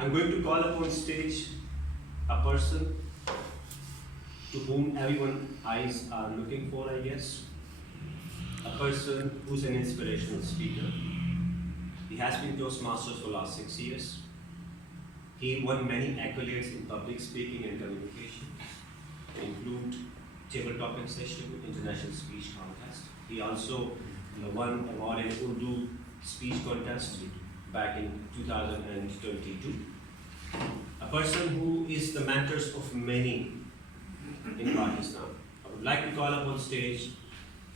I'm going to call upon stage a person to whom everyone's eyes are looking for, I guess. A person who's an inspirational speaker. He has been Toastmasters for the last 6 years. He won many accolades in public speaking and communication. They include table-topping session, international speech contest. He also won award in Urdu speech contest back in 2022. A person who is the mentors of many in Pakistan. I would like to call upon stage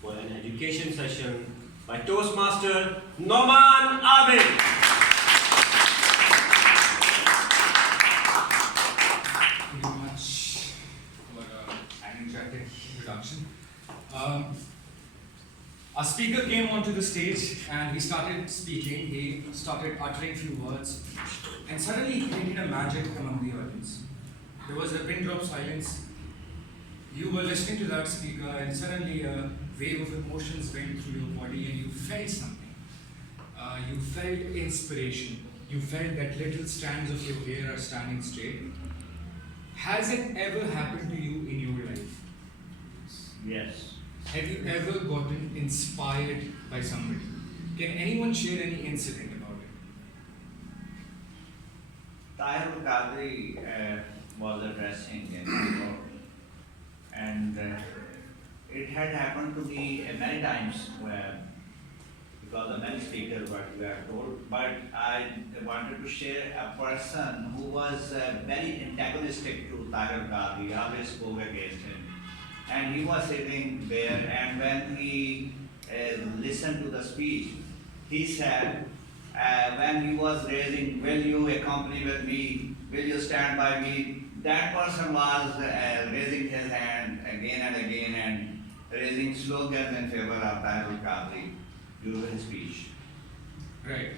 for an education session by Toastmaster Noman Abid. Thank you very much for an energetic introduction. Our speaker came onto the stage and he started speaking. He started uttering few words, and suddenly he created a magic among the audience. There was a pin drop silence. You were listening to that speaker, and suddenly a wave of emotions went through your body, and you felt something. You felt inspiration. You felt that little strands of your hair are standing straight. Has it ever happened to you in your life? Yes. Have you ever gotten inspired by somebody? Can anyone share any incident about it? Tahir Qadri was addressing in Keynote, and it had happened to me many times because of many speakers what we are told, but I wanted to share a person who was very antagonistic to Tahir Qadri, always spoke against him. And he was sitting there, and when he listened to the speech, he said, when he was raising, will you accompany with me, will you stand by me, that person was raising his hand again and again and raising slogans in favor of Tahir Qadri during his speech. Right.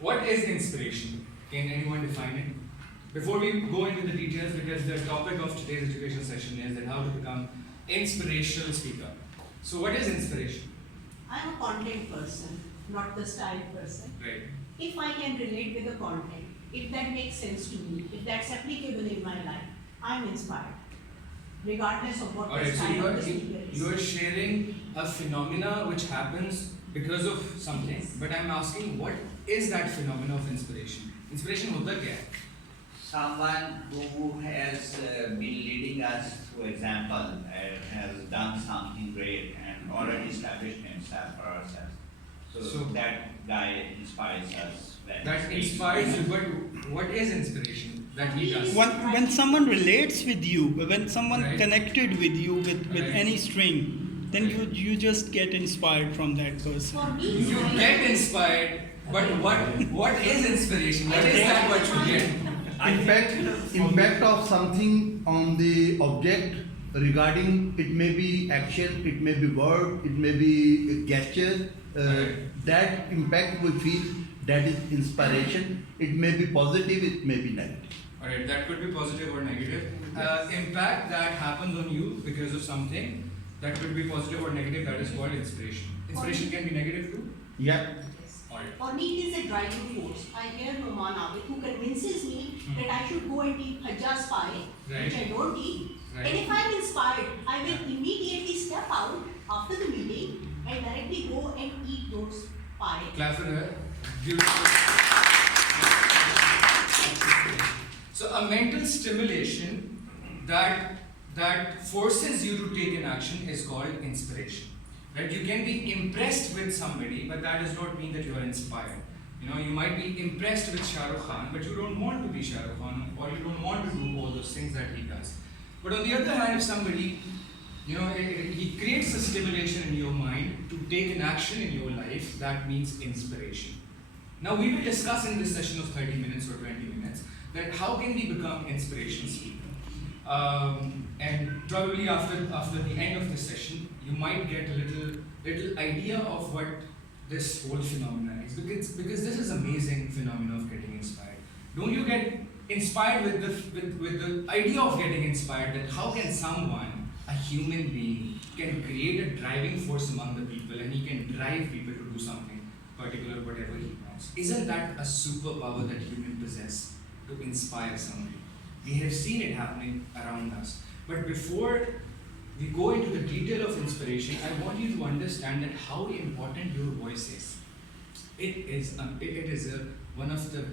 What is inspiration? Can anyone define it? Before we go into the details, because the topic of today's education session is that how to become inspirational speaker. So what is inspiration? I'm a content person, not the style person. Right. If I can relate with the content, if that makes sense to me, if that's applicable in my life, I'm inspired, regardless of what the Alright, so style of the speaker is. you are sharing a phenomena which happens because of something, Yes. but I'm asking, what is that phenomena of inspiration? Inspiration hota kya hai? Someone who has been leading us through example, has done something great and already established himself for ourselves. So that guy inspires us. That inspires you, but what is inspiration that he does? When someone relates with you, when someone Right. connected with you with Right. any string, then you just get inspired from that person. For me, You get inspired, but what is inspiration? What is that what you get? Impact of something on the object regarding, it may be action, it may be word, it may be a gesture. That impact we feel, that is inspiration. It may be positive, it may be negative. Alright, that could be positive or negative. Impact that happens on you because of something, that could be positive or negative, that is called inspiration. Inspiration can be negative too? Yeah. Yes. Alright. For me, it is a driving force. I hear Noman Abid, who convinces me that I should go and eat Hajja's pie, which I don't eat. Right. And if I'm inspired, I will immediately step out after the meeting and directly go and eat those pie. Clap for her. Beautiful. So a mental stimulation that forces you to take an action is called inspiration. Right? You can be impressed with somebody, but that does not mean that you are inspired. You know, you might be impressed with Shah Rukh Khan, but you don't want to be Shah Rukh Khan, or you don't want to do all those things that he does. But on the other hand, if somebody, he creates a stimulation in your mind to take an action in your life, that means inspiration. Now we will discuss in this session of 30 minutes or 20 minutes that how can we become inspirational speaker. And probably after the end of this session, you might get a little idea of what this whole phenomenon is, because this is amazing phenomenon of getting inspired. Don't you get inspired with the idea of getting inspired, that how can someone, a human being, can create a driving force among the people, and he can drive people to do something particular, whatever he wants. Isn't that a superpower that humans possess? to inspire somebody. We have seen it happening around us. But before we go into the detail of inspiration, I want you to understand that how important your voice is. It is one of the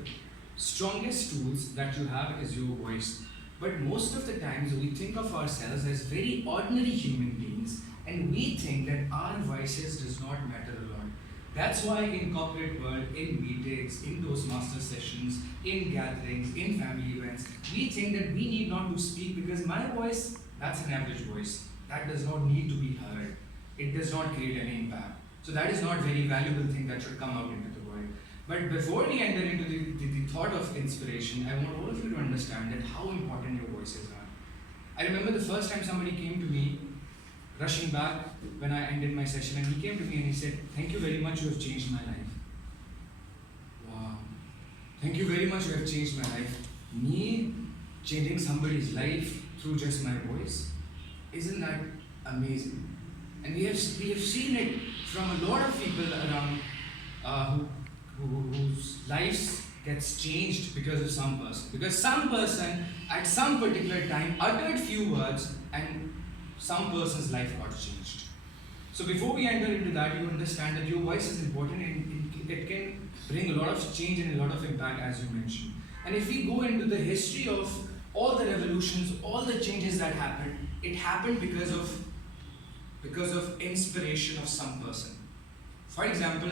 strongest tools that you have is your voice. But most of the times we think of ourselves as very ordinary human beings, and we think that our voices does not matter a lot. That's why in corporate world, in meetings, in Toastmasters sessions, in gatherings, in family events, we think that we need not to speak because my voice, that's an average voice. That does not need to be heard. It does not create any impact. So that is not very valuable thing that should come out into the world. But before we enter into the thought of inspiration, I want all of you to understand that how important your voices are. I remember the first time somebody came to me, rushing back when I ended my session, and he came to me and he said, "Thank you very much, you have changed my life." Wow. Thank you very much, you have changed my life. Me changing somebody's life through just my voice? Isn't that amazing? And we have seen it from a lot of people around whose lives gets changed because of some person. Because some person at some particular time uttered few words and some person's life got changed. So before we enter into that, you understand that your voice is important and it can bring a lot of change and a lot of impact, as you mentioned. And if we go into the history of all the revolutions, all the changes that happened, it happened because of inspiration of some person. For example,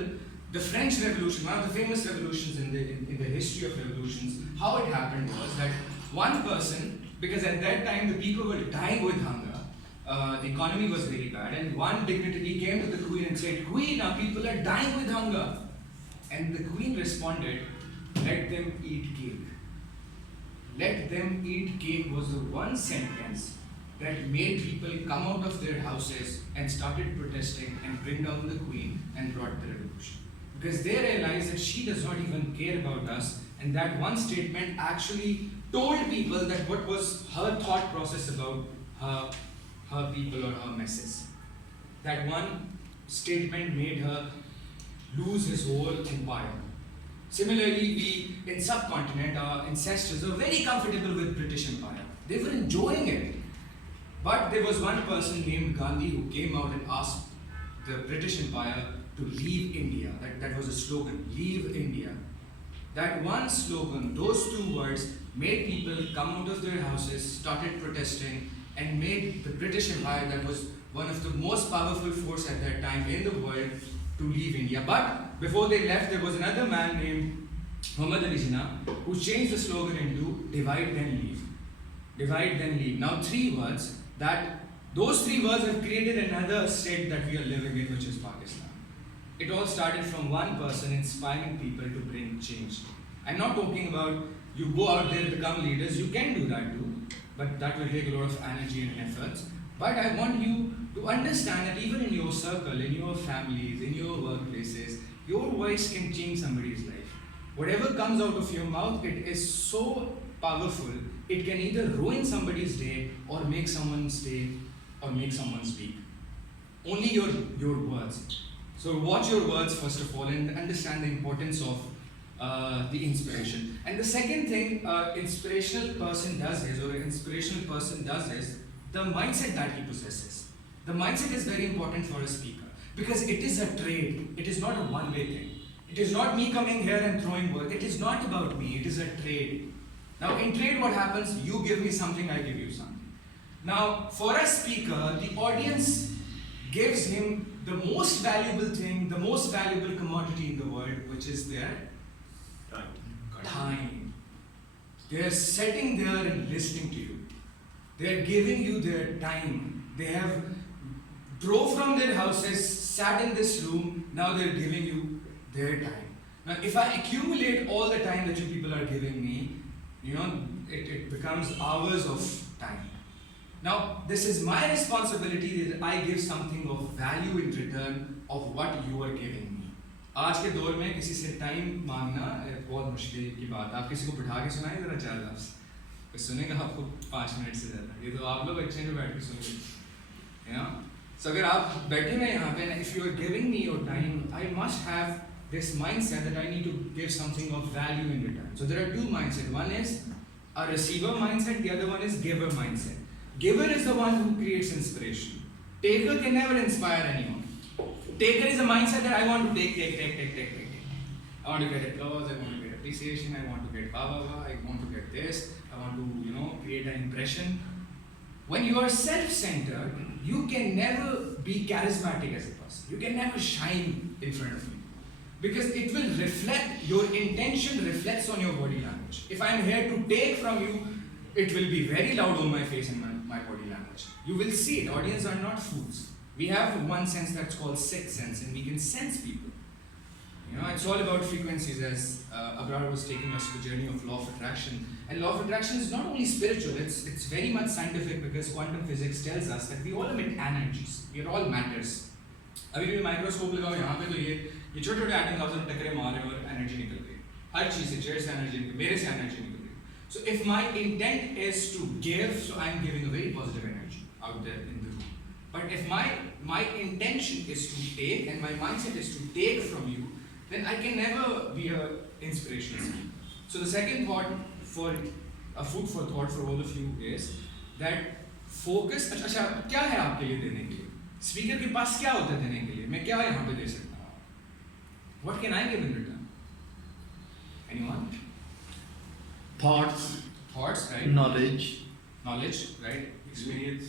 the French Revolution, one of the famous revolutions in the history of revolutions, how it happened was that one person, because at that time the people were dying with hunger, the economy was very bad, and one dignitary came to the queen and said, "Queen, our people are dying with hunger." And the queen responded, "Let them eat cake." Let them eat cake was the one sentence that made people come out of their houses and started protesting and bring down the queen and brought the revolution. Because they realized that she does not even care about us, and that one statement actually told people that what was her thought process about her people or her messes. That one statement made her lose his whole empire. Similarly, we in subcontinent, our ancestors were very comfortable with British Empire. They were enjoying it. But there was one person named Gandhi who came out and asked the British Empire to leave India. That was a slogan, "Leave India." That one slogan, those two words, made people come out of their houses, started protesting, and made the British Empire, that was one of the most powerful force at that time in the world, to leave India. But before they left, there was another man named Muhammad Ali Jinnah who changed the slogan into "Divide then leave." Divide then leave. Now those three words have created another state that we are living in, which is Pakistan. It all started from one person inspiring people to bring change. I'm not talking about you go out there and become leaders. You can do that too, but that will take a lot of energy and efforts. But I want you to understand that even in your circle, in your families, in your workplaces, your voice can change somebody's life. Whatever comes out of your mouth, it is so powerful. It can either ruin somebody's day or make someone stay or make someone speak. Only your words. So watch your words first of all and understand the importance of the inspiration. And the second thing inspirational person does is the mindset that he possesses. The mindset is very important for a speaker because it is a trade. It is not a one-way thing. It is not me coming here and throwing work. It is not about me. It is a trade. Now in trade what happens? You give me something, I give you something. Now for a speaker, the audience gives him the most valuable thing, the most valuable commodity in the world, which is their time. They are sitting there and listening to you. They are giving you their time. They have drove from their houses, sat in this room, now they are giving you their time. Now if I accumulate all the time that you people are giving me, it becomes hours of time. Now this is my responsibility that I give something of value in return of what you are giving me. आज के दौर में किसी से time मांगना बहुत मुश्किल की बात है। आप किसी को बिठा के सुनाएं जरा 4 लफ्ज़, कोई सुनेगा आपको 5 मिनट से ज़्यादा। ये तो आप लोग अच्छे से बैठ के सुनेंगे। So अगर आप बैठे हैं यहाँ पे, if you are giving me your time, I must have this mindset that I need to give something of value in return. So there are two mindsets. One is a receiver mindset, the other one is giver mindset. Giver is the one who creates inspiration. Taker can never inspire anyone. Taker is a mindset that I want to take. I want to get applause, I want to get appreciation, I want to get I want to get this, I want to, create an impression. When you are self-centered, you can never be charismatic as a person. You can never shine in front of me. Because it will reflect, your intention reflects on your body language. If I am here to take from you, it will be very loud on my face and my body language. You will see it. Audience are not fools. We have one sense that's called sixth sense, and we can sense people. It's all about frequencies, as Abrar was taking us to the journey of law of attraction. And law of attraction is not only spiritual, it's very much scientific, because quantum physics tells us that we all emit energies. We are all matters. अभी भी microscope लगाओ यहाँ पे तो ये छोटे छोटे atoms आपस में टकरे मारे और एनर्जी निकल गई. हर चीज से चेयर से एनर्जी निकल, मेरे से एनर्जी निकल गई. So if my intent is to give, so I am giving a very positive energy out there in the room. But if my intention is to take, and my mindset is to take from you, then I can never be an inspirational speaker. So the second thought, for a food for thought for all of you, is that focus. अच्छा क्या है आपके लिए देने के लिए? Speaker के पास क्या होता है देने के लिए? मैं क्या यहाँ पे दे सकता हूँ? What can I give in return? Anyone? Thoughts, right? knowledge, Right? Experience.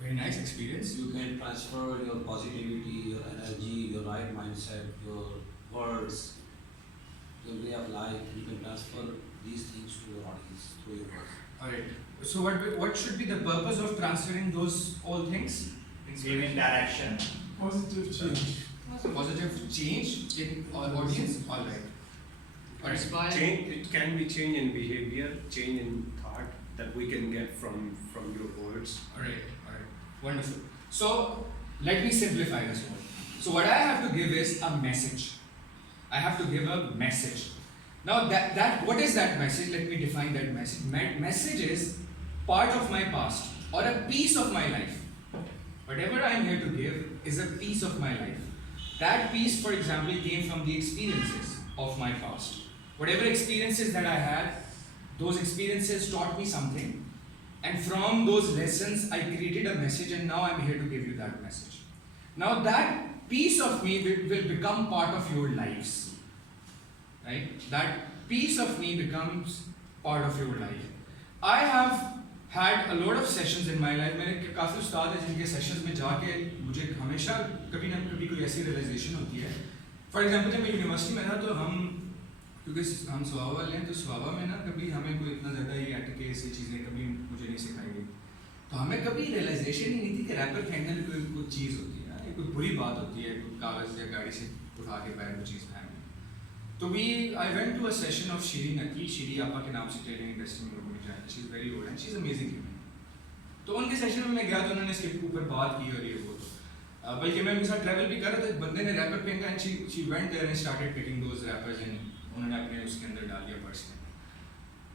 Very nice experience. You can transfer your positivity, your energy, your right mindset, your words, your way of life. You can transfer these things to your audience through your words. Alright. So what should be the purpose of transferring those all things? Giving direction. Positive change. Positive change in our audience. Alright. Change, it can be change in behavior, change in thought that we can get from your words. Alright. Wonderful. So let me simplify this one. So what I have to give is a message. I have to give a message. Now that what is that message? Let me define that message. Message is part of my past or a piece of my life. Whatever I am here to give is a piece of my life. That piece, for example, came from the experiences of my past. Whatever experiences that I had, those experiences taught me something. And from those lessons, I created a message, and now I'm here to give you that message. Now that piece of me will become part of your lives. Right? That piece of me becomes part of your life. I have had a lot of sessions in my life. मेरे काफ़ी उस्ताद हैं जिनके sessions में जाके मुझे हमेशा कभी ना कभी कोई ऐसी realization होती है. For example, जब मैं यूनिवर्सिटी में था तो क्योंकि हम स्वाभा वाले हैं तो स्वाभा में ना कभी हमें कोई इतना ज़्यादा ये एटिकेट्स ये चीज़ें कभी मुझे नहीं सिखाई गई. तो हमें कभी रियलाइजेशन ही नहीं थी कि रैपर फेंकने में कोई चीज़ होती है, ये कोई बुरी बात होती है, कागज़ या गाड़ी से उठा के पैर में चीज़ फेंकना. तो I went to a session of Shiri Naki. Shiri आपा के नाम से ट्रेनिंग इंडस्ट्री में लोगों ने जाना. She is very old and she is amazing human. तो उनके सेशन में मैं गया तो उन्होंने इसके ऊपर बात की और ये वो. बल्कि मैं उनके साथ ट्रैवल भी कर रहा था. बंदे ने रैपर फेंका and she went there and started picking those rappers and उन्होंने अपने उसके अंदर डाल दिया पर्स में.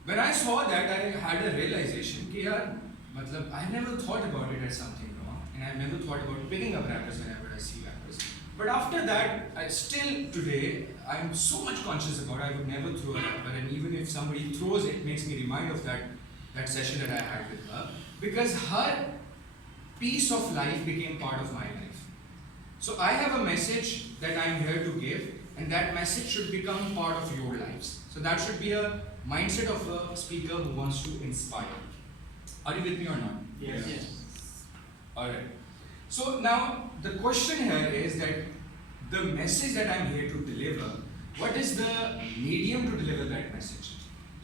When I saw that, I had a realization कि यार मतलब I never thought about it as something wrong, and I never thought about picking up rappers whenever I see rappers. But after that, I still today I'm so much conscious about it. I would never throw a rapper, and even if somebody throws it, makes me remind of that session that I had with her, because her piece of life became part of my life. So I have a message that I'm here to give. And that message should become part of your lives. So that should be a mindset of a speaker who wants to inspire. Are you with me or not? Yes. Alright. So now the question here is that the message that I'm here to deliver, what is the medium to deliver that message?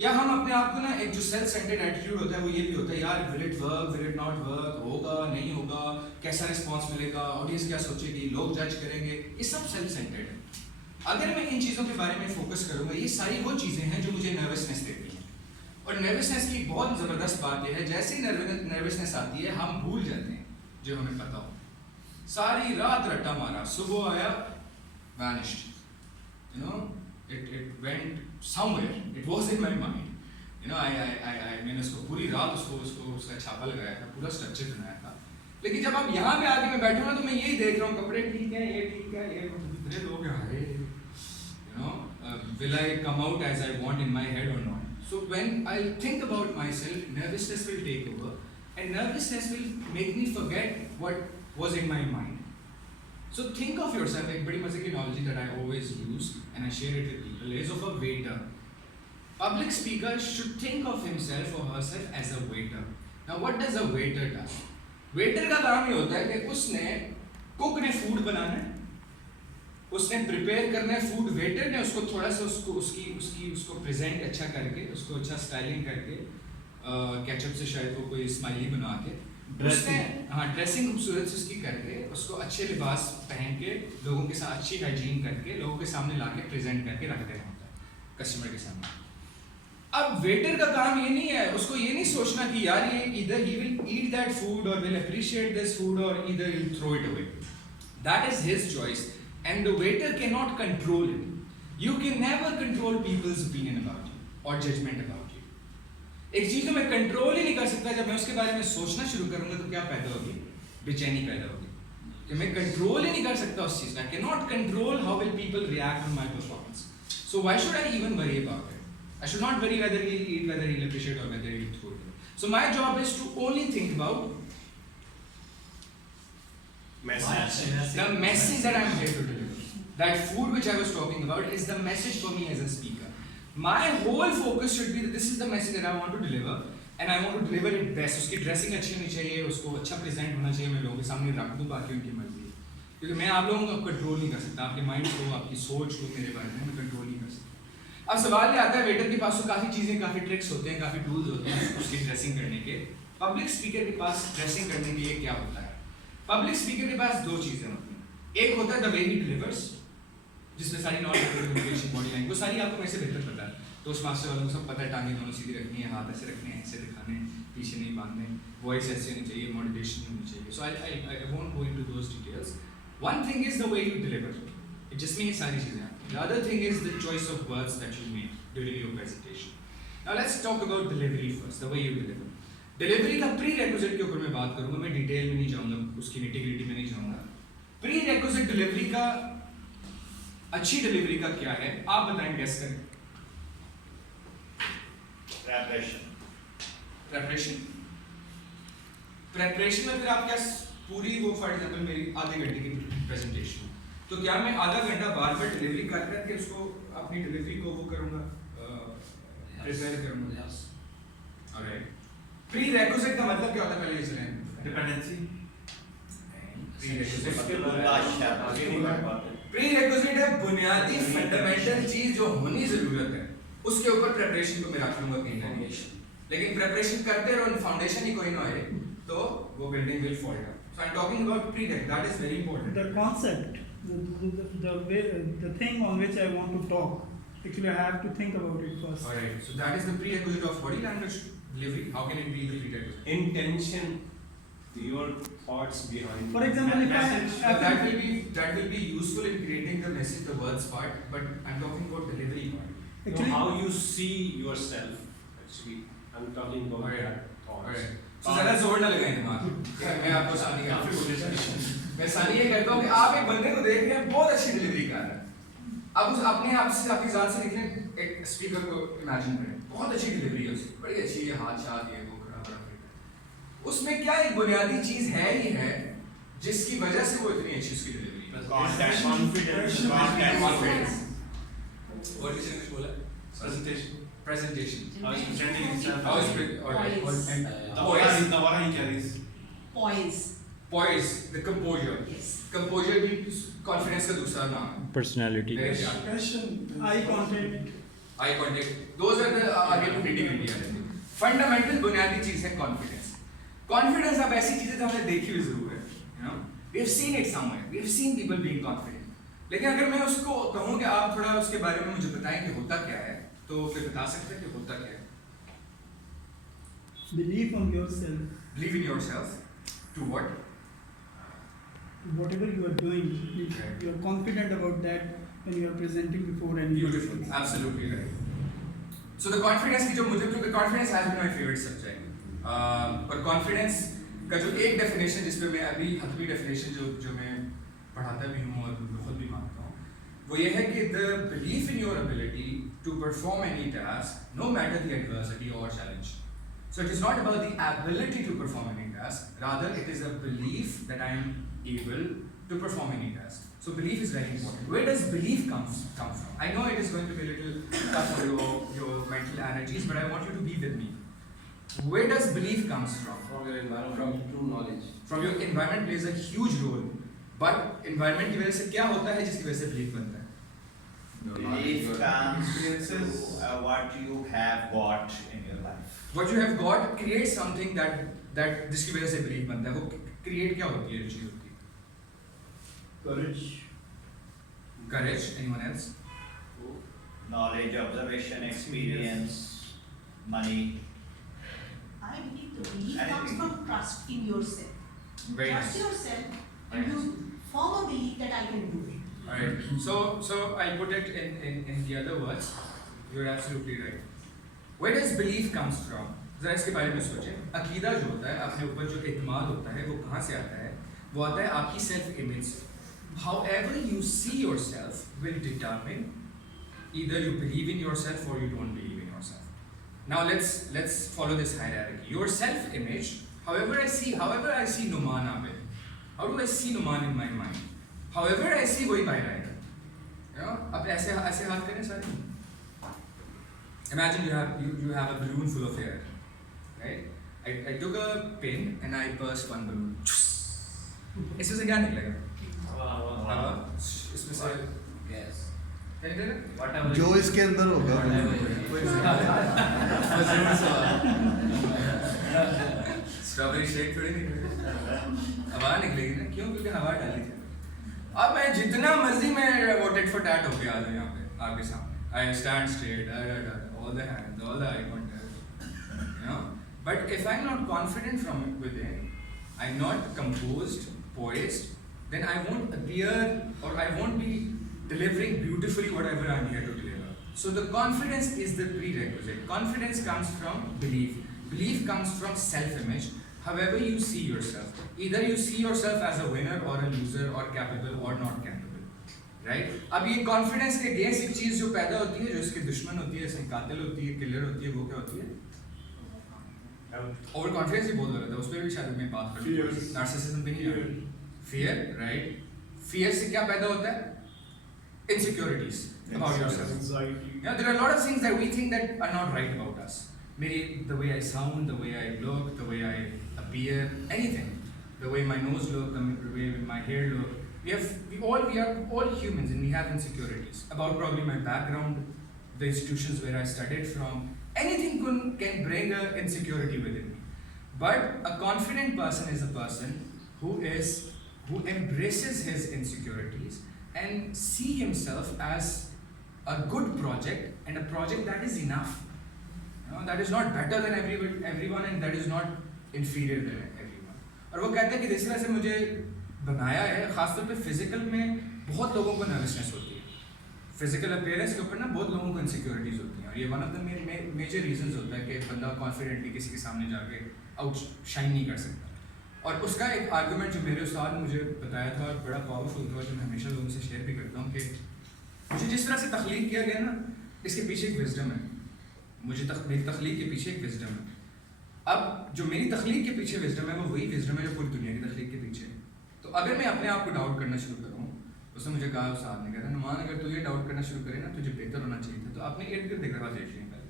या हम अपने आप को ना एक जो self centred attitude होता है वो ये भी होता है यार will it work, will it not work, होगा नहीं होगा, कैसा रिस्पॉन्स मिलेगा, ऑडियंस क्या सोचेगी, लोग जज करेंगे, ये सब सेल्फ सेंटर्ड है. अगर मैं इन चीज़ों के बारे में फोकस करूंगा, ये सारी वो चीज़ें हैं जो मुझे नर्वसनेस देती हैं. और नर्वसनेस की बहुत ज़बरदस्त बात यह है, जैसे ही नर्वसनेस आती है हम भूल जाते हैं जो हमें पता हो. सारी रात रट्टा मारा, सुबह आया, vanished. It went somewhere. It was in my mind. मैंने उसको पूरी रात उसका छापा लगाया था, पूरा स्ट्रक्चर बनाया था. लेकिन जब आप यहाँ पे आके मैं बैठूँ ना तो मैं यही देख रहा हूँ, कपड़े ठीक है, ये ठीक है, ये लोग यहाँ will I come out as I want in my head or not? So when I think about myself, nervousness will take over, and nervousness will make me forget what was in my mind. So think of yourself, एक बड़ी मजे की analogy that I always use and I share it with people is of a waiter. Public speaker should think of himself or herself as a waiter. Now what does a waiter do? Waiter का काम ये होता है कि उसने cook ने food बनाना है, उसने prepare करना है food, waiter ने उसको थोड़ा सा उसको present अच्छा करके, उसको अच्छा styling करके, ketchup से शायद वो कोई smiley बना के, उसने ड्रेसिंग खूबसूरत से उसकी करके, उसको अच्छे लिबास पहन के, लोगों के साथ अच्छी हाइजीन करके, लोगों के सामने लाके प्रेजेंट करके रख देना होता है कस्टमर के सामने. अब वेटर का काम ये नहीं है, उसको ये नहीं सोचना कि यार ये either he will eat that food or will appreciate this food or either he'll throw it away. That is his choice and the waiter cannot control it. You can never control people's opinion about you or judgment about you. एक चीज तो मैं control ही नहीं कर सकता, जब मैं उसके बारे में सोचना शुरू करूंगा तो क्या पैदा होगी? बेचैनी पैदा होगी कि मैं कंट्रोल ही नहीं कर सकता उस चीज का. I cannot control how will people react on my performance. So why should I even worry about it? I should not worry whether he'll eat, whether he'll appreciate or whether he'll throw it. So my job is to only think about the message that I'm here to deliver. That food which I was talking about is the message for me as a speaker. My whole focus should be that this is the message that I want to deliver and I want to deliver it best. उसकी dressing अच्छी होनी चाहिए, उसको अच्छा present होना चाहिए, मैं लोगों के सामने रख दूँ बाकी उनकी मर्जी. क्योंकि मैं आप लोगों को कंट्रोल नहीं कर सकता, आपके माइंड को, आपकी सोच को मेरे बारे में मैं कंट्रोल नहीं कर सकता. अब सवाल ये आता है वेटर के पास तो काफ़ी चीज़ें, काफ़ी ट्रिक्स होते हैं, काफ़ी टूल्स होते हैं उसकी ड्रेसिंग करने के. पब्लिक स्पीकर के पास ड्रेसिंग करने के लिए क्या होता है? पब्लिक स्पीकर के पास दो चीज़ें होती हैं. एक होता है द वे ही डिलीवर्स, जिसमें सारी नॉलेज कम्युनिकेशन, बॉडी लैंग्वेज, वो सारी आपको मेरे से बेहतर पता है. टोस्टमास्टर वालों को सब पता है, टांगे दोनों सीधी रखनी है, हाथ ऐसे रखने हैं, ऐसे दिखाने, पीछे नहीं बांधने, वॉइस ऐसे होनी चाहिए, मॉड्यूलेशन होनी चाहिए. So I won't go into those details. One thing is the way you deliver, जिसमें ये सारी चीज़ें आती हैं. The other thing is the choice of words that you make during your presentation. Now let's talk about delivery first, the way you deliver. Delivery का prerequisite के ऊपर मैं बात करूंगा, मैं डिटेल में नहीं जाऊंगा, उसकी निटिग्रिटी में नहीं जाऊंगा. प्री रेक्विजिट डिलीवरी का, अच्छी डिलीवरी का क्या है आप बताएं, गेस करें. प्रेपरेशन में फिर आप क्या पूरी वो, फॉर एग्जांपल मेरी आधे घंटे की प्रेजेंटेशन, तो क्या मैं आधा घंटा बार बार डिलीवरी कर करके उसको अपनी डिलीवरी को वो करूंगा, प्रिपेयर करूंगा. ऑलराइट. प्री रेक्विजिट का मतलब क्या होता है, पहले ये चलें. डिपेंडेंसी. प्री रेक्विजिट है बुनियादी फंडामेंटल चीज जो होनी जरूरत है, उसके ऊपर प्रिपरेशन को मैं रख लूंगा कहीं ना कहीं. लेकिन प्रिपरेशन करते रहो, फाउंडेशन ही कोई ना है तो वो building will fall down. So I am talking about pre rec, that is very important. The concept, the way, the thing on which I want to talk, actually I have to think about it first. Alright, so that is the prerequisite of body language delivery. How can it be the prerequisite? Intention, your thoughts behind. For example, if that will be useful in creating the message, the words part, but I'm talking about delivery part. Actually, how you see yourself. Actually, I'm talking about that thoughts. Alright. So ज़्यादा जोर ना लगाएं दिमाग. मैं आपको सानी का मैं सानी ये कहता हूँ कि आप एक बंदे को देख रहे हैं बहुत अच्छी डिलीवरी कर रहा है. आप उस अपने आप से, आपकी ज़ात से देख लें, एक स्पीकर को इमेजिन करें, बहुत अच्छी डिलीवरी है उसकी, बड़ी अच्छी है, हाथ शाथ ये वो खड़ा बड़ा. उसमें क्या एक बुनियादी चीज़ है ही है जिसकी वजह से वो इतनी अच्छी उसकी डिलीवरी है. कॉन्फिडेंस. What is it बोला? Presentation. How is presenting himself? How is the aura he carries. Poise, the composure. Yes. Composure भी confidence का दूसरा नाम है. Personality. eye contact. Eye contact. Those are the आगे की nitty-gritty आ जाती है. Fundamental बुनियादी चीज है confidence. Confidence अब ऐसी चीजें तो हमने देखी हुई जरूर है. You know, we have seen it somewhere. We have seen people being confident. लेकिन अगर मैं उसको कहूँ कि आप थोड़ा उसके बारे में मुझे बताएं कि होता क्या है, तो फिर बता सकते हैं कि होता क्या है. Believe on yourself. Believe in yourself. To what? Whatever you are doing, if you are confident about that when you are presenting before anyone. Beautiful. Absolutely right. So the confidence की जो मुझे, क्योंकि confidence has been my favorite subject. और confidence का जो एक definition जिस पे मैं अभी हथवी definition जो मैं पढ़ाता भी हूँ और खुद भी मानता हूँ, वो ये है कि the belief in your ability to perform any task, no matter the adversity or challenge. So it is not about the ability to perform any task, rather it is a belief that I am able to perform any task. So belief is very important. Where does belief come from? I know it is going to be a little tough on your mental energies, but I want you to be with me. Where does belief comes from? From your environment, from true knowledge. From your environment plays a huge role. But environment की वजह से क्या होता है जिसकी वजह से belief बनता है? Belief comes to what you have got in your life. What you have got creates something that जिसकी वजह से belief बनता है. वो create क्या होती है? चीज होती है. Courage. Courage. Anyone else? Knowledge, observation, experience, money. I believe the belief comes from trust in yourself. Very Trust nice. yourself and you form a belief that I can do it. Alright. So I'll put it in the other words. You're absolutely right. Where does belief comes from? जरा इसके बारे में सोचें. अकीदा जो होता है, अपने ऊपर जो इत्मीनान होता है, वो कहाँ से आता है? वो आता है आपकी self image से. However you see yourself will determine either you believe in yourself or you don't believe in yourself. Now let's follow this hierarchy. Your self image, however I see Noman Abid. How do I see Noman in my mind? However I see वही बाहर आएगा. You know, अब ऐसे हाथ करें सारे. Imagine you have a balloon full of air, right? I took a pin and I burst one balloon. इसमें से क्या निकलेगा? हवा. इसमें से Gas. क्या निकलेगा? जो इसके अंदर होगा स्ट्रॉबेरी शेक थोड़ी निकलेगी. हवा निकलेगी ना. क्यों? क्योंकि हवा डाली थी. अब मैं जितना मर्जी मैं वो टिट फॉर टैट होके आ जाऊँ यहाँ पे आपके सामने. I stand straight, all the hands, all the eye contact, you know. But if I'm not confident from within, I'm not composed, poised, then I won't appear or I won't be delivering beautifully whatever I'm here to deliver. So the confidence is the prerequisite. Confidence comes from belief. Belief comes from self-image. However you see yourself, either you see yourself as a winner or a loser or capable or not capable. Right? अब ये confidence के against एक चीज जो पैदा होती है, जो इसकी दुश्मन होती है, इसकी कातिल होती है, किलर होती है, वो क्या होती है? ओवर कॉन्फिडेंस ही बहुत गलत है. उस पर भी शायद मैं बात करता हूँ. नार्सिसिज्म पे नहीं जाना. Fear, right? Fear से क्या पैदा होता है? Insecurities about yourself. Anxiety. Yeah, there are a lot of things that we think that are not right about us. Maybe the way I sound, the way I look, the way I appear, anything. The way my nose looks, the way my hair looks. We are all humans and we have insecurities about probably my background, the institutions where I studied from. Anything can bring an insecurity within me. But a confident person is a person who embraces his insecurities and see himself as a good project and a project that is enough. You know, that is not better than everyone and that is not inferior than everyone. और वो कहते हैं कि जिस तरह से मुझे बनाया है, खासतौर पे फिजिकल में बहुत लोगों को नर्वसनेस होती है. फिजिकल अपीयरेंस के ऊपर ना बहुत लोगों को इनसिक्योरिटीज होती हैं और ये one of the major reasons होता है कि बंदा कॉन्फिडेंटली किसी के सामने जाके आउट शाइन नहीं कर सकता. और उसका एक आर्गूमेंट जो मेरे उस्ताद ने मुझे बताया था और बड़ा पावरफुल था, जो मैं हमेशा लोगों से शेयर भी करता हूँ कि मुझे जिस तरह से तख्लीक किया गया ना, इसके पीछे एक विजडम है. मेरी तख्लीक के पीछे एक विजडम है. अब जो मेरी तख्लीक के पीछे विजडम है वो वही विजडम है जो पूरी दुनिया की तख्लीक के पीछे है. तो अगर मैं अपने आप को डाउट करना शुरू करूँ, उसने मुझे कहा, उस्ताद ने कहा, नुमान अगर तू ये डाउट करना शुरू करे ना, तुझे बेहतर होना चाहिए था, तो अपने इर्द गिर्द देख रहा देख लें पहले.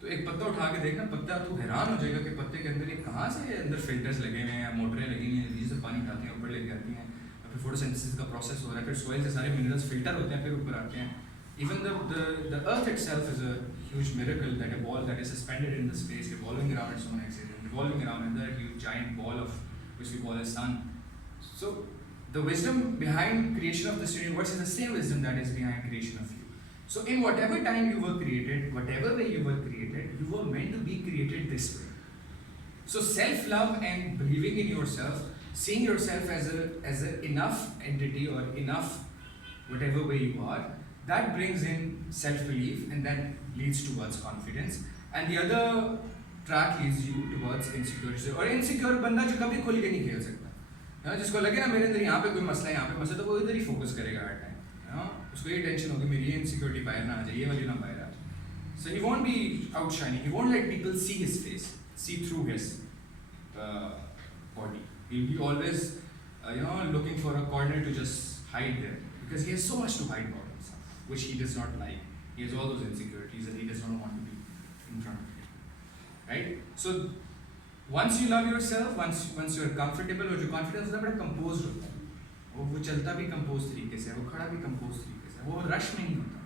तो एक पत्ता उठा के देखना, पत्ता तू हैरान हो जाएगा कि पत्ते के अंदर ये कहाँ से अंदर फिल्टर्स लगे हुए हैं, मोटरें लगी हुई हैं, नीचे से पानी उठाते हैं, ऊपर लेके आती हैं, फिर फोटोसिंथेसिस का प्रोसेस हो रहा है, फिर सोइल से सारे मिनरल्स फिल्टर होते हैं, फिर ऊपर आते हैं. Even the earth itself is a huge miracle, that a ball that is suspended in the space, revolving around its own axis, and revolving around another huge giant ball of which we call a sun. So the wisdom behind creation of this universe is the same wisdom that is behind creation of you. So in whatever time you were created, whatever way you were created, you were meant to be created this way. So self-love and believing in yourself, seeing yourself as a enough entity or enough whatever way you are, that brings in self-belief and that leads towards confidence. And the other track leads you towards insecurity. और insecure बंदा जो कभी खुल के नहीं खेल सकता, जिसको लगे ना मेरे अंदर यहाँ पे कोई मसला है, यहाँ पे मसला, तो वो इधर ही फोकस करेगा हर टाइम. उसको ये टेंशन होगी मेरी ये इनसिक्योरिटी बाहर ना आ जाए, ये वाली ना बाहर आ जाए. So he won't be outshining. He won't let people see his face, see through his body. He'll be always, looking for a corner to just hide there because he has so much to hide about himself, which he does not like. He has all those insecurities and he does not want to be in front of you, right? So once you love yourself, once you are comfortable, और जो confidence होता है बड़ा composed होता है, वो चलता भी composed तरीके से, वो खड़ा भी composed तरीके से, वो rush में नहीं होता,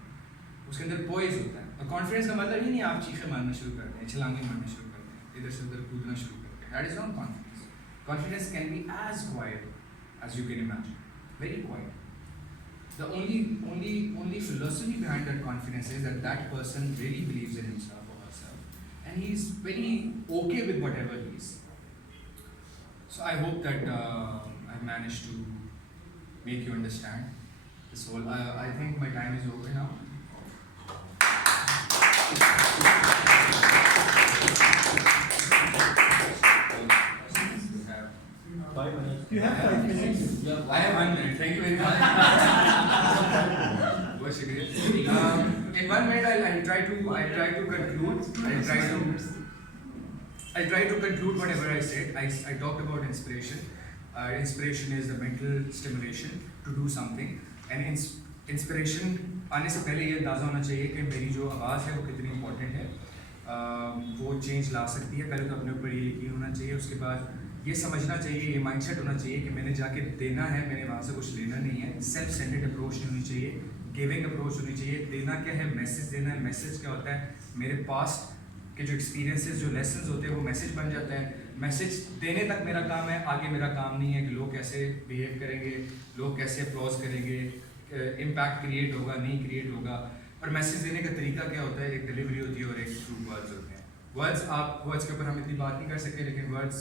उसके अंदर poise होता है. और confidence का मतलब ये नहीं आप चीखें मारना शुरू कर दें, छलांगे मारना शुरू कर दें, इधर से उधर कूदना शुरू कर दें. That is not confidence. Confidence can be as quiet as you can imagine, very quiet. The only philosophy behind that confidence is that that person really believes in himself or herself, and he's very okay with whatever he is. So I hope that I've managed to make you understand this whole. I think my time is over now. You have 5 minutes. I have 1 minute. Thank you very much. बहुत शुक्रिया. In 1 minute, I'll try to conclude. I'll try to conclude whatever I said. I talked about inspiration. Inspiration is the mental stimulation to do something. And inspiration आने से पहले ये अंदाज़ा होना चाहिए कि मेरी जो आवाज़ है वो कितनी इम्पोर्टेंट है. वो चेंज ला सकती है. पहले तो अपने ऊपर ये यकीन होना चाहिए. उसके बाद ये समझना चाहिए, ये माइंडसेट होना चाहिए कि मैंने जाके देना है, मैंने वहाँ से कुछ लेना नहीं है. सेल्फ सेंटर्ड अप्रोच नहीं होनी चाहिए, गिविंग अप्रोच होनी चाहिए. देना क्या है, मैसेज देना है. मैसेज क्या होता है, मेरे पास्ट के जो एक्सपीरियंसेस, जो लेसन्स होते हैं वो मैसेज बन जाता है. मैसेज देने तक मेरा काम है, आगे मेरा काम नहीं है कि लोग कैसे बिहेव करेंगे, लोग कैसे अप्लॉज करेंगे, इम्पैक्ट क्रिएट होगा नहीं क्रिएट होगा. और मैसेज देने का तरीका क्या होता है, एक डिलीवरी होती है और एक थ्रू वर्ड्स होते हैं. वर्ड्स के ऊपर हम इतनी बात नहीं कर सकते, लेकिन वर्ड्स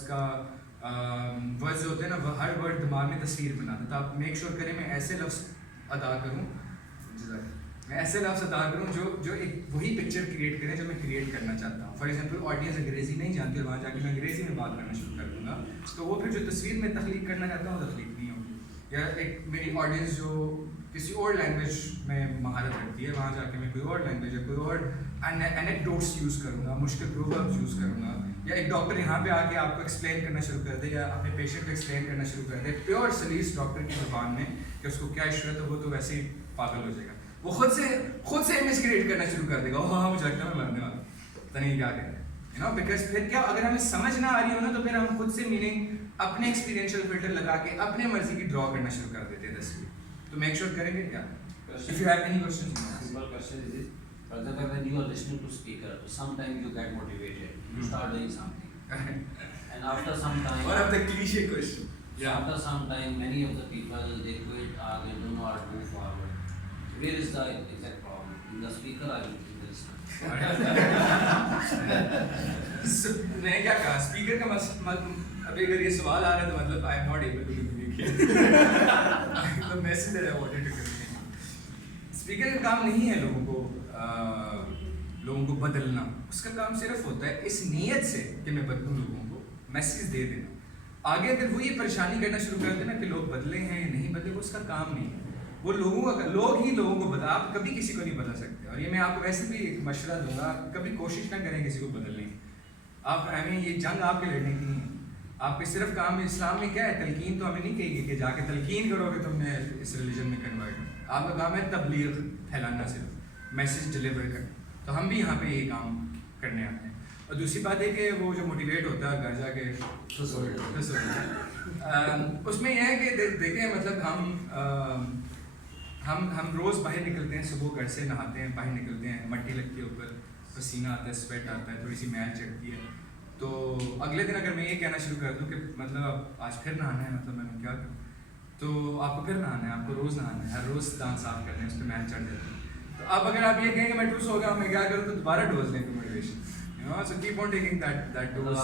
जो होते हैं ना, हर वर्ड दिमाग में तस्वीर बनाते हैं. तो आप मेक श्योर करें मैं ऐसे लफ्ज़ अदा करूँ जो एक वही पिक्चर क्रिएट करें जो मैं क्रिएट करना चाहता हूँ. फॉर एग्जांपल ऑडियंस अंग्रेज़ी नहीं जानती और वहाँ जाके मैं अंग्रेज़ी में बात करना शुरू कर दूँगा, तो वो फिर जो तस्वीर में तख्लीक करना चाहता हूँ तख्लीक नहीं होगी. या एक मेरी ऑडियंस जो किसी और लैंग्वेज में महारत रखती है, वहाँ जाके मैं कोई और लैंग्वेज या कोई और एनेक्डोट्स यूज़ करूँगा, मुश्किल प्रोवर्ब्स यूज़ करूँगा. या एक डॉक्टर यहाँ पे आके आपको एक्सप्लेन करना शुरू कर दे या अपने पेशेंट को एक्सप्लेन करना शुरू कर दे प्योर सलीस डॉक्टर की जुबान में कि उसको क्या इशू है, तो वो तो वैसे ही पागल हो जाएगा. वो खुद से इमेज क्रिएट करना शुरू कर देगा. हाँ मुझे लगता है मैं मरने वाला, तो नहीं क्या करें, बिकॉज फिर क्या, अगर हमें समझ ना आ रही हो ना, तो फिर हम खुद से मीनिंग अपने एक्सपीरियंशियल फिल्टर लगा के अपने मर्जी की ड्रॉ करना शुरू कर देते हैं तस्वीर. तो मेक श्योर करेंगे क्या. If you have any questions, simple question is this: for example, when you are listening to speaker, sometimes you get motivated, you start doing something, and after some time, one of the cliche question. Yeah. After some time, many of the people they quit or they do not move forward. Where is the exact problem? In the speaker or in the listener? मैं क्या कहा, speaker का अभी अगर ये सवाल आ रहा है तो मतलब I am not able to communicate the message that I wanted to communicate. Speaker का काम नहीं है लोगों को बदलना. उसका काम सिर्फ होता है इस नीयत से कि मैं बदलूं, लोगों को मैसेज दे देना. आगे अगर वो ये परेशानी करना शुरू कर देना कि लोग बदले हैं या नहीं बदले, वो उसका काम नहीं है. वो लोग ही लोगों को बदल, आप कभी किसी को नहीं बदल सकते. और ये मैं आपको वैसे भी एक मशवरा दूंगा, कभी कोशिश ना करें किसी को बदलने की. आप ये जंग आपके लड़ने की नहीं है. आपके सिर्फ काम इस्लाम में क्या है, तलकीन तो हमें नहीं कहेगी कि जाके तलकीन करोगे तुमने इस रिलीजन में कन्वर्ट. आपका काम है तबलीग फैलाना, सिर्फ मैसेज डिलीवर करना. तो हम भी यहाँ पे ये काम करने आते हैं. और दूसरी बात है कि वो जो मोटिवेट होता है घर जाके उसमें यह है कि देखें मतलब हम रोज़ बाहर निकलते हैं, सुबह घर से नहाते हैं, बाहर निकलते हैं, मट्टी लगती है ऊपर, पसीना आता है, स्वेट आता है, थोड़ी सी मैल चढ़ती है. तो अगले दिन अगर मैं ये कहना शुरू कर दूँ कि मतलब आज फिर नहाना है, मतलब मैं क्या करूँ, तो आपको फिर नहाना है, आपको रोज़ नहाना है, हर रोज़ दांत साफ करने हैं, उस पर मैल चढ़ जाती है. तो अब अगर आप ये कहें कि मैं टूस हो गया, मैं क्या करूँ, तो दोबारा डोज लें motivation. So keep on taking that dose.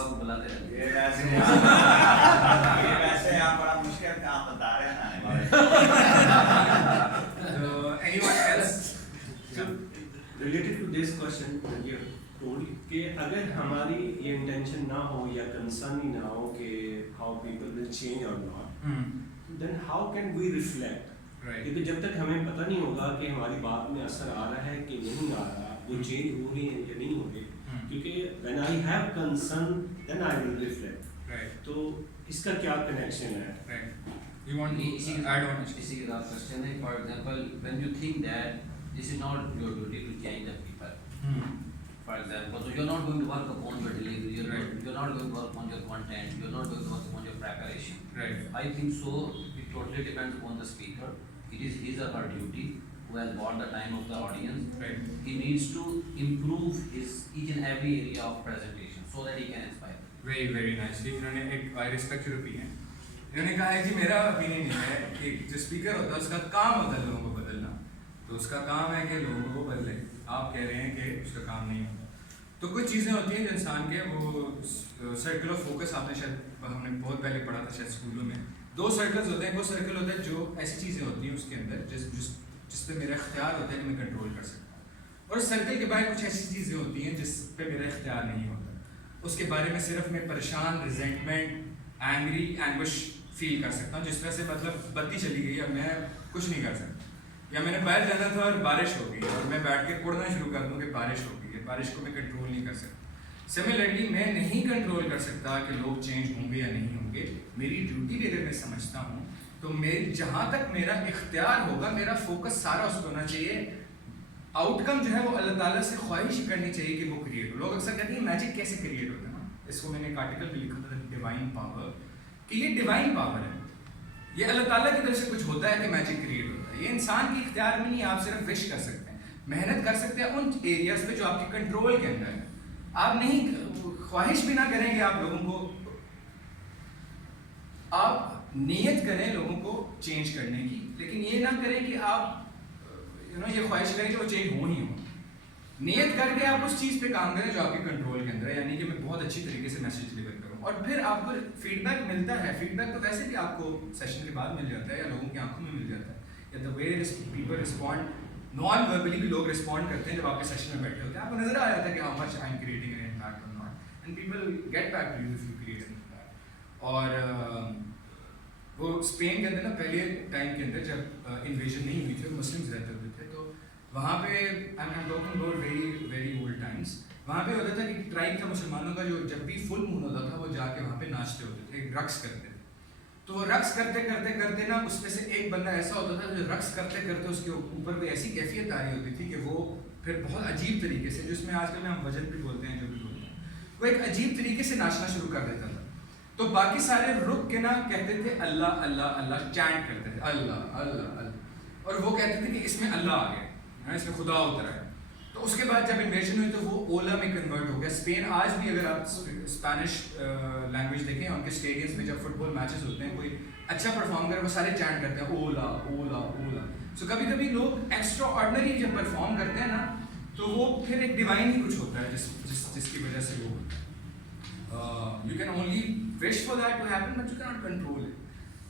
ये वैसे आप बड़ा मुश्किल काम बता रहे हैं. So anyone else? Related to this question that you told कि अगर हमारी ये intention ना हो या concern ही ना हो कि how people will change or not, then how can we reflect Right. क्योंकि जब तक हमें पता नहीं होगा कि हमारी बात में असर आ रहा है कि नहीं आ रहा, वो चेंज हो रही है या नहीं हो रही, क्योंकि when I have concern then I will reflect. Right. तो इसका क्या कनेक्शन है? Right. You want to इसी add on? इसी के साथ क्वेश्चन है, for example when you think that this is not your duty to change the people, for example, so you're not going to work upon your delivery, you're not going to work on your content, you're not going to work upon your preparation. Right. I think so it totally depends upon the speaker. It is his or her duty, who has bought the time of the audience. Right. He needs to improve his each and every area of presentation so that he can inspire. Very nicely. इन्होंने एक I respect your opinion. इन्होंने कहा है कि मेरा opinion ये है कि जो speaker होता है उसका काम होता है लोगों को बदलना, तो उसका काम है कि लोगों को बदले. आप कह रहे हैं कि उसका काम नहीं होता. तो कुछ चीज़ें होती हैं जो इंसान के वो सर्कल ऑफ फोकस, आपने शायद हमने बहुत पहले पढ़ा था शायद स्कूलों में. 2 सर्कल्स होते हैं. वो सर्कल होता है जो ऐसी चीज़ें होती हैं उसके अंदर जिस पे मेरा इख्तियार होता है कि मैं कंट्रोल कर सकता हूँ, और सर्कल के बाहर कुछ ऐसी चीज़ें होती हैं जिस पे मेरा इख्तियार नहीं होता. उसके बारे में सिर्फ मैं परेशान, रिजेंटमेंट, एंग्री, एंग्विश फील कर सकता हूँ, जिस वजह से मतलब बत्ती चली गई और मैं कुछ नहीं कर सकता, या मैंने बाहर जाना था और बारिश हो गई और मैं बैठ के पढ़ना शुरू कर दूँ कि बारिश हो गई है. बारिश को मैं कंट्रोल नहीं कर सकता. सिमिलरली मैं नहीं कंट्रोल कर सकता कि लोग चेंज होंगे या नहीं होंगे. मेरी ड्यूटी भी अगर मैं समझता हूँ तो मेरी जहाँ तक मेरा इख्तियार होगा, मेरा फोकस सारा उस पर होना चाहिए. आउटकम जो है वो अल्लाह ताला से ख्वाहिश करनी चाहिए कि वो क्रिएट हो. लोग अक्सर कहते हैं मैजिक कैसे क्रिएट होता है ना, इसको मैंने एक आर्टिकल भी लिखा था डिवाइन पावर, कि ये डिवाइन पावर है, ये अल्लाह ताला की तरफ से कुछ होता है कि मैजिक क्रिएट होता है. ये इंसान के इख्तियार में नहीं. आप सिर्फ विश कर सकते हैं, मेहनत कर सकते हैं उन एरियाज पे जो आपके कंट्रोल के अंदर है. आप नहीं ख्वाहिश भी ना करेंगे आप लोगों को, आप नियत करें लोगों को चेंज करने की, लेकिन ये ना करें कि आप ये ख्वाहिश करें कि वो चेंज हो ही हो. नियत करके आप उस चीज़ पे काम करें जो आपके कंट्रोल के अंदर है, यानी कि मैं बहुत अच्छी तरीके से मैसेज डिलीवर करूँ. और फिर आपको फीडबैक मिलता है. फीडबैक तो वैसे भी आपको सेशन के बाद मिल जाता है या लोगों की आंखों में मिल जाता है, या the way people respond non verbally भी लोग रिस्पॉन्ड करते हैं जब आपके सेशन में बैठे होते हैं. आपको नजर आ जाता है कि how much I am creating an impact और not, and people get back to you if you create an impact. और वो स्पेन के अंदर ना पहले टाइम के अंदर जब इन्वेजन नहीं हुई थी, मुस्लिम्स रहते होते थे, तो वहाँ पे आई am talking about very old times, वहाँ पे होता था कि ट्राइब था मुसलमानों का, जो जब भी फुल मून होता था वो जाके वहाँ पे नाचते होते थे, रक्स करते थे. तो वो रक्स करते करते ना उसमें से एक बंदा ऐसा होता था जो रक्स करते करते उसके ऊपर कोई ऐसी कैफियत आ रही होती थी कि वो फिर बहुत अजीब तरीके से, जिसमें आजकल में हम वजन भी बोलते हैं, जो भी बोलते हैं, वो एक अजीब तरीके से नाचना शुरू कर देता था. तो बाकी सारे रुक के ना कहते थे अल्लाह अल्लाह अल्लाह, चैंट करते थे अल्लाह अल्लाह अल्लाह, और वो कहते थे कि इसमें अल्लाह आ गया, इसमें खुदा उतरा है. तो उसके बाद जब इन्वेजन हुई तो वो ओला में कन्वर्ट हो गया. स्पेन आज भी अगर आप स्पेनिश लैंग्वेज देखें, उनके स्टेडियम्स में जब फुटबॉल मैचेस होते हैं, कोई अच्छा परफॉर्म करे वो सारे चैंट करते हैं ओला ओला ओला. सो कभी कभी लोग एक्स्ट्रा ऑर्डिनरी जब परफॉर्म करते हैं ना, तो वो फिर एक डिवाइन ही कुछ होता है जिसकी वजह से वो होता है. You can only wish for that to happen, but you cannot control it.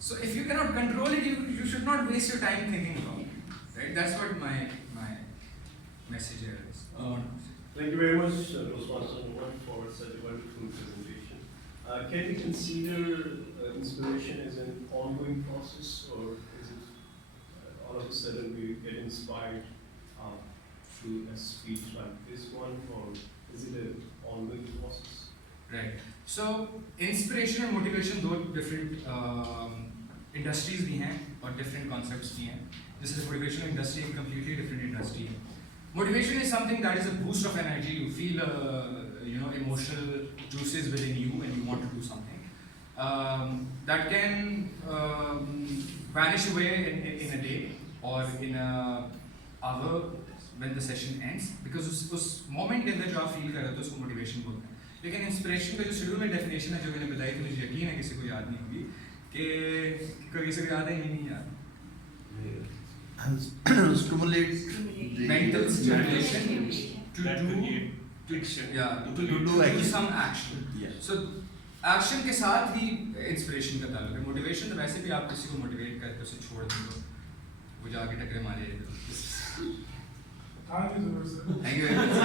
So if you cannot control it, you should not waste your time thinking about it. Right? That's what my message here is. Thank you very much, Toastmasters Ahmad, for such a wonderful presentation. Can we consider inspiration as an ongoing process, or is it all of a sudden we get inspired through a speech like this one, or is it an ongoing process? Right. So inspiration and motivation दो different industries भी हैं और different concepts भी हैं. This is motivation industry, a completely different industry. Motivation is something that is a boost of energy. You feel emotional juices within you and you want to do something. That can vanish away in a day or in a hour when the session ends, because उस moment के अंदर जो आप feel कर रहे हो तो उसको motivation बोलते हैं. लेकिन इंस्पिरेशन का जो शुरू में डेफिनेशन है जो मैंने बताई थी, मुझे यकीन है किसी को याद नहीं होगी, कि कोई किसी को याद है ही नहीं याद. Stimulate Mental stimulation to do some action. So action के साथ ही इंस्पिरेशन का ताल्लुक है. मोटिवेशन तो वैसे भी आप किसी को मोटिवेट करके उसे छोड़ दें तो वो जाके टकरे मारेगा. Thank you very much.